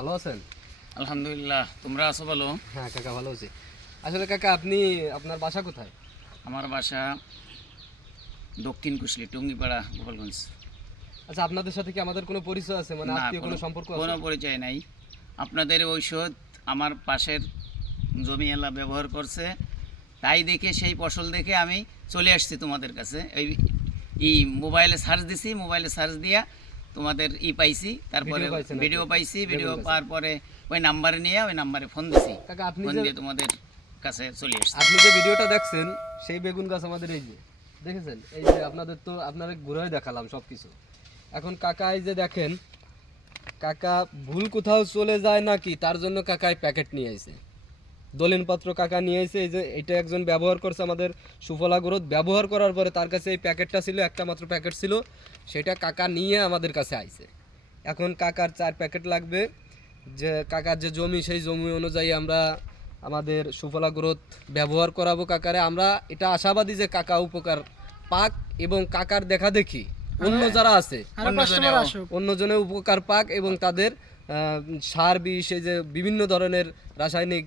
ভালো আছেন? আলহামদুলিল্লাহ। তোমরা আছো বলো হ্যাঁ কাকা ভালো আছি। আসলে কাকা আপনি আপনার বাসা কোথায়? আমার বাসা দক্ষিণ কুশলি টুঙ্গিপাড়া গোপালগঞ্জ। আচ্ছা আপনাদের সাথে কি আমাদের কোনো পরিচয় আছে? মানে আত্মীয় কোনো সম্পর্ক কোনো পরিচয় নাই। আপনাদের ঔষধ আমার পাশের জমি এলা ব্যবহার করছে। তাই দেখে সেই ফসল দেখে আমি চলে আসছি তোমাদের কাছে। এই মোবাইলে সার্চ দিছি মোবাইলে সার্চ দিয়া তোমাদের ই পাইছি তারপরে ভিডিও আপনি? পাইছি ভিডিও পাওয়ার পরে ওই নাম্বারে নিয়ে ওই নাম্বারে ফোন দিছি। ফোন যে দিয়ে তোমাদের কাছে চলে আসছি। আপনি যে ভিডিওটা দেখছেন সেই বেগুন গাছ আমাদের এই যে দেখেছেন? এই যে আপনাদের তো আপনাদের ঘুরে দেখালাম সব কিছু এখন কাকা এই যে দেখেন কাকা ভুল কোথাও চলে যায় নাকি তার জন্য কাকাই প্যাকেট নিয়ে আইছে। দলিন পাত্র কাকা নিয়ে এসে এই যে এটা একজন ব্যবহার করছে আমাদের সুফলা গ্রোথ ব্যবহার করার পরে তার কাছে এই প্যাকেটটা ছিল একটা মাত্র প্যাকেট ছিল। সেটা কাকা নিয়ে আমাদের কাছে আইছে। এখন কাকার চার প্যাকেট লাগবে। যে কাকার যে জমি সেই জমি অনুযায়ী আমরা আমাদের সুফলা গ্রোথ ব্যবহার করাবো কাকারে। আমরা এটা আশাবাদী যে কাকা উপকার পাক এবং কাকার দেখা দেখি। অন্য যারা আছে অন্যজনে উপকার পাক এবং তাদের সার বিষ এই যে বিভিন্ন ধরনের রাসায়নিক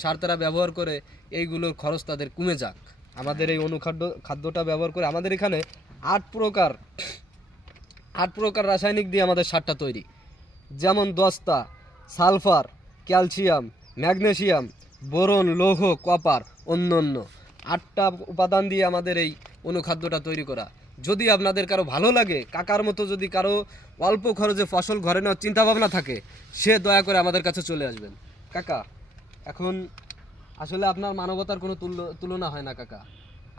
সার তারা ব্যবহার করে, এইগুলোর খরচ তাদের কমে যাক। আমাদের এই অনুখাদ্য, খাদ্যটা ব্যবহার করে আমাদের এখানে আট প্রকার আট প্রকার রাসায়নিক দিয়ে আমাদের সারটা তৈরি। যেমন দস্তা, সালফার, ক্যালসিয়াম, ম্যাগনেসিয়াম, বোরন, লৌহ, কপার অন্য অন্য আটটা উপাদান দিয়ে আমাদের এই অনুখাদ্যটা তৈরি করা। যদি আপনাদের কারও ভালো লাগে কাকার মতো যদি কারও অল্প খরচে ফসল ঘরে নেওয়ার চিন্তা ভাবনা থাকে সে দয়া করে আমাদের কাছে চলে আসবেন। কাকা এখন আসলে আপনার মানবতার কোনো তুলনা হয় না কাকা।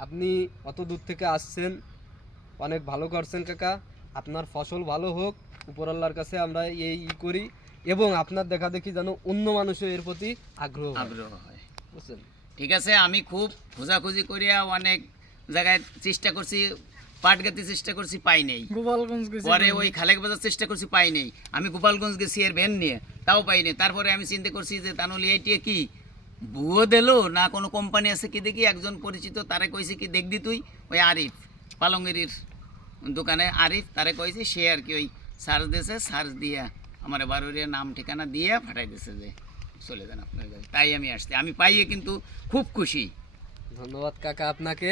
আপনি অত দূর থেকে আসছেন অনেক ভালো করছেন কাকা। আপনার ফসল ভালো হোক উপরাল্লার কাছে আমরা এই ই করি এবং আপনার দেখা দেখি যেন অন্য মানুষও এর প্রতি আগ্রহ আগ্রহ হয়। বুঝছেন? ঠিক আছে আমি খুব খোঁজাখুঁজি করিয়া অনেক জায়গায় চেষ্টা করছি পাট গাতে চেষ্টা করছি পাই নেই। গোপালগঞ্জ গেছি পরে ওই খালেক বাজার চেষ্টা করছি পাই নেই। আমি গোপালগঞ্জ গেছি এর ভ্যান নিয়ে তাও পাই নেই। তারপরে আমি চিন্তা করছি যে তানলি এইটিয়ে কি? ভুয়ো দিলো না কোনো কোম্পানি আছে কি দেখি? একজন পরিচিত তারে কইছে কি দেখবি তুই? ওই আরিফ পালংগিরির দোকানে আরিফ তারে কইছি সে আর কি ওই সার্চ দিয়েছে সার্চ দিয়া আমার বারোরিয়া নাম ঠিকানা দিয়ে ফাটাই দিয়েছে যে চলে যান আপনার কাছে তাই আমি আসছি। আমি পাইয়ে কিন্তু খুব খুশি। ধন্যবাদ কাকা আপনাকে।